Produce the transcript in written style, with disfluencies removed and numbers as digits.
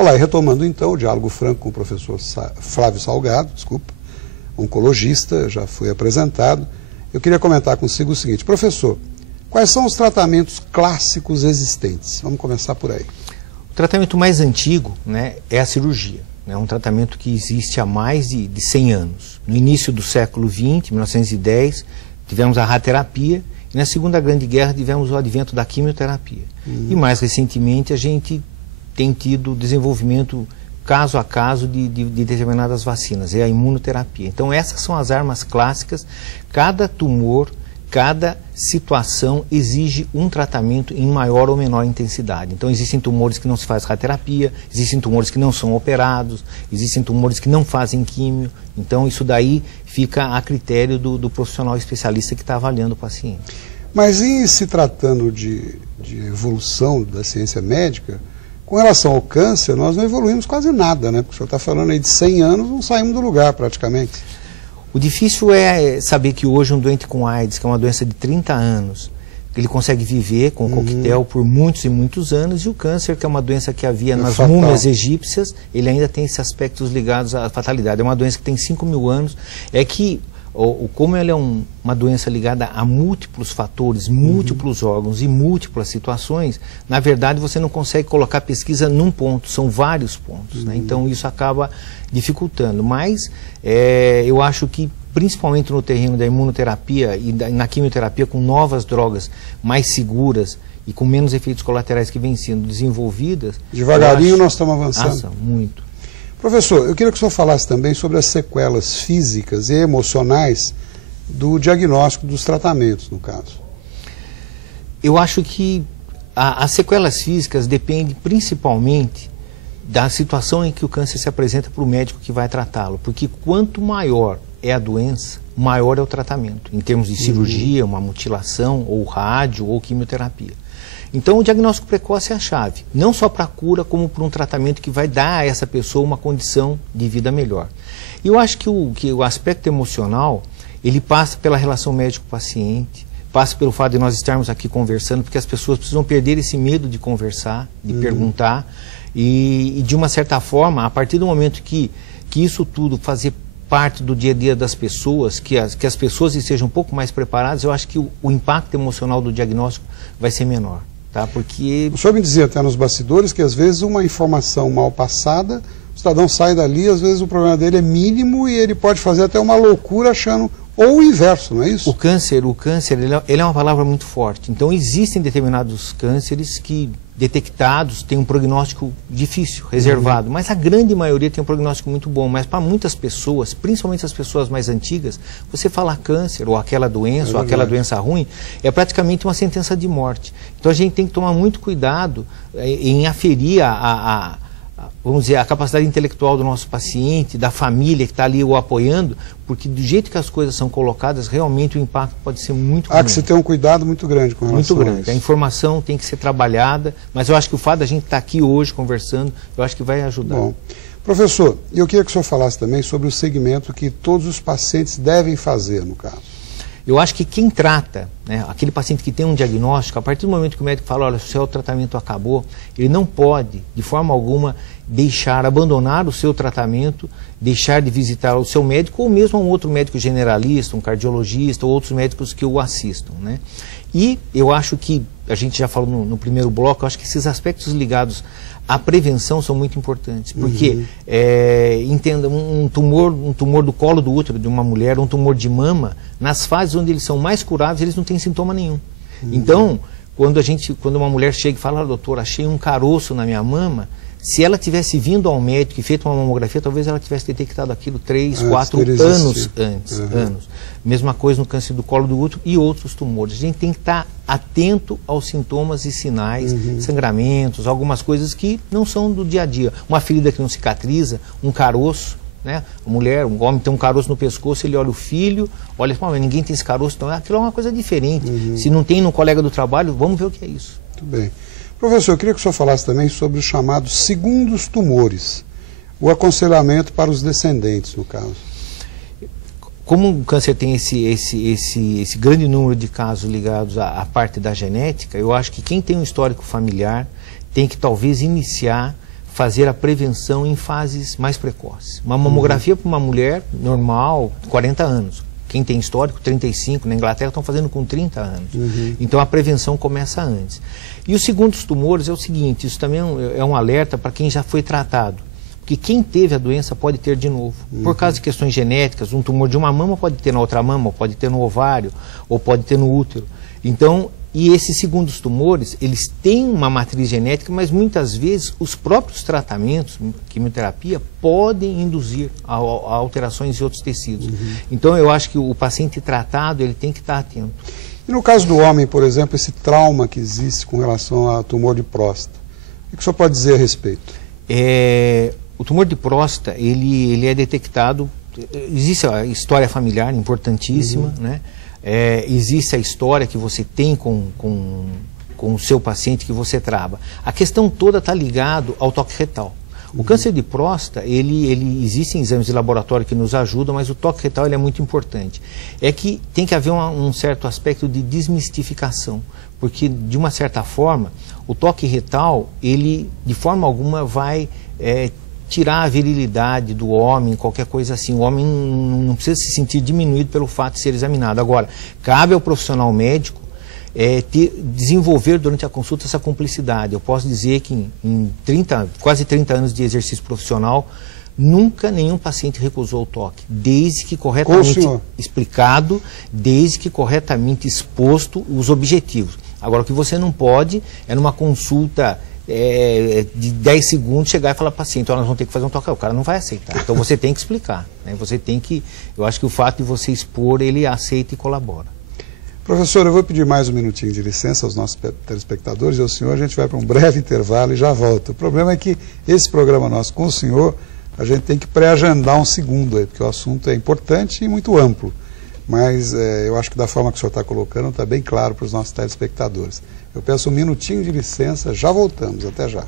Olá, e retomando então o diálogo franco com o professor Flávio Salgado, oncologista, já foi apresentado. Eu queria comentar consigo o seguinte: professor, quais são os tratamentos clássicos existentes? Vamos começar por aí. O tratamento mais antigo, né, é a cirurgia. É um tratamento que existe há mais de 100 anos. No início do século XX, 1910, tivemos a radioterapia, e na Segunda Grande Guerra tivemos o advento da quimioterapia. E mais recentemente a gente tem tido desenvolvimento caso a caso de determinadas vacinas, é a imunoterapia. Então essas são as armas clássicas. Cada tumor, cada situação exige um tratamento em maior ou menor intensidade. Então existem tumores que não se faz radioterapia, existem tumores que não são operados, existem tumores que não fazem químio. Então isso daí fica a critério do profissional especialista que está avaliando o paciente. Mas em se tratando de evolução da ciência médica, com relação ao câncer, nós não evoluímos quase nada, né? Porque o senhor está falando aí de 100 anos, não saímos do lugar praticamente. O difícil é saber que hoje um doente com AIDS, que é uma doença de 30 anos, ele consegue viver com o coquetel por muitos e muitos anos, e o câncer, que é uma doença que havia nas múmias egípcias, ele ainda tem esses aspectos ligados à fatalidade. É uma doença que tem 5.000 anos, é que como ela é uma doença ligada a múltiplos fatores, múltiplos órgãos e múltiplas situações, na verdade você não consegue colocar pesquisa num ponto, são vários pontos, né? Então isso acaba dificultando, mas eu acho que principalmente no terreno da imunoterapia e na quimioterapia, com novas drogas mais seguras e com menos efeitos colaterais que vêm sendo desenvolvidas, devagarinho nós estamos avançando. Muito. Professor, eu queria que o senhor falasse também sobre as sequelas físicas e emocionais do diagnóstico dos tratamentos, no caso. Eu acho que as sequelas físicas dependem principalmente da situação em que o câncer se apresenta para o médico que vai tratá-lo, porque quanto maior é a doença, maior é o tratamento, em termos de cirurgia, uma mutilação, ou rádio, ou quimioterapia. Então o diagnóstico precoce é a chave, não só para a cura, como para um tratamento que vai dar a essa pessoa uma condição de vida melhor. E eu acho que o aspecto emocional, ele passa pela relação médico-paciente, passa pelo fato de nós estarmos aqui conversando, porque as pessoas precisam perder esse medo de conversar, de perguntar, e de uma certa forma, a partir do momento que isso tudo fazer parte do dia a dia das pessoas, que as pessoas estejam um pouco mais preparadas, eu acho que o impacto emocional do diagnóstico vai ser menor. Tá? Porque... O senhor me dizia até nos bastidores que às vezes uma informação mal passada, o cidadão sai dali, às vezes o problema dele é mínimo e ele pode fazer até uma loucura achando, ou o inverso, não é isso? O câncer ele é uma palavra muito forte. Então existem determinados cânceres que, detectados, têm um prognóstico difícil, reservado, mas a grande maioria tem um prognóstico muito bom. Mas para muitas pessoas, principalmente as pessoas mais antigas, você falar câncer ou aquela doença ou aquela doença ruim, é praticamente uma sentença de morte. Então a gente tem que tomar muito cuidado em aferir vamos dizer, a capacidade intelectual do nosso paciente, da família que está ali o apoiando, porque do jeito que as coisas são colocadas, realmente o impacto pode ser muito grande. Há que se ter um cuidado muito grande com relação a isso. A informação tem que ser trabalhada, mas eu acho que o fato da gente estar aqui hoje conversando, eu acho que vai ajudar. Bom, professor, eu queria que o senhor falasse também sobre o segmento que todos os pacientes devem fazer, no caso. Eu acho que quem trata, né, aquele paciente que tem um diagnóstico, a partir do momento que o médico fala, olha, o seu tratamento acabou, ele não pode, de forma alguma, abandonar o seu tratamento, deixar de visitar o seu médico, ou mesmo um outro médico generalista, um cardiologista, ou outros médicos que o assistam, né? E eu acho que, a gente já falou no primeiro bloco, eu acho que esses aspectos ligados à prevenção são muito importantes, porque, entenda, um tumor do colo do útero de uma mulher, um tumor de mama, nas fases onde eles são mais curáveis, eles não têm sintoma nenhum. Então, quando uma mulher chega e fala, doutor, achei um caroço na minha mama, se ela tivesse vindo ao médico e feito uma mamografia, talvez ela tivesse detectado aquilo 3, 4 anos antes. Mesma coisa no câncer do colo do útero e outros tumores. A gente tem que estar atento aos sintomas e sinais, sangramentos, algumas coisas que não são do dia a dia. Uma ferida que não cicatriza, um caroço, né? Um homem tem um caroço no pescoço, ele olha o filho, olha e fala, mas ninguém tem esse caroço, então aquilo é uma coisa diferente. Se não tem no colega do trabalho, vamos ver o que é isso. Muito bem. Professor, eu queria que o senhor falasse também sobre os chamados segundos tumores, o aconselhamento para os descendentes, no caso. Como o câncer tem esse grande número de casos ligados à parte da genética, eu acho que quem tem um histórico familiar tem que talvez iniciar fazer a prevenção em fases mais precoces. Uma mamografia para uma mulher normal, 40 anos. Quem tem histórico, 35, na Inglaterra estão fazendo com 30 anos. Então a prevenção começa antes. E o segundo dos tumores é o seguinte, isso também é um alerta para quem já foi tratado. Porque quem teve a doença pode ter de novo. Por causa de questões genéticas, um tumor de uma mama pode ter na outra mama, pode ter no ovário, ou pode ter no útero. Então, e esses segundos tumores, eles têm uma matriz genética, mas muitas vezes os próprios tratamentos, quimioterapia, podem induzir a alterações em outros tecidos. Então eu acho que o paciente tratado, ele tem que estar atento. E no caso do homem, por exemplo, esse trauma que existe com relação ao tumor de próstata, o que o senhor pode dizer a respeito? O tumor de próstata, ele é detectado, existe a história familiar importantíssima, né? Existe a história que você tem com o seu paciente que você trava. A questão toda está ligada ao toque retal. O câncer de próstata, existem exames de laboratório que nos ajudam, mas o toque retal ele é muito importante. É que tem que haver um certo aspecto de desmistificação, porque de uma certa forma, o toque retal, ele de forma alguma vai tirar a virilidade do homem, qualquer coisa assim. O homem não precisa se sentir diminuído pelo fato de ser examinado. Agora, cabe ao profissional médico desenvolver durante a consulta essa cumplicidade. Eu posso dizer que em quase 30 anos de exercício profissional, nunca nenhum paciente recusou o toque, desde que corretamente explicado, desde que corretamente exposto os objetivos. Agora, o que você não pode é numa consulta de 10 segundos chegar e falar para o paciente, nós vamos ter que fazer um toque, o cara não vai aceitar. Então você tem que explicar, né? Você tem que, eu acho que o fato de você expor, ele aceita e colabora. Professor, eu vou pedir mais um minutinho de licença aos nossos telespectadores e ao senhor, a gente vai para um breve intervalo e já volta. O problema é que esse programa nosso com o senhor, a gente tem que pré-agendar um segundo aí, porque o assunto é importante e muito amplo. Mas eu acho que da forma que o senhor está colocando, está bem claro para os nossos telespectadores. Eu peço um minutinho de licença, já voltamos, até já.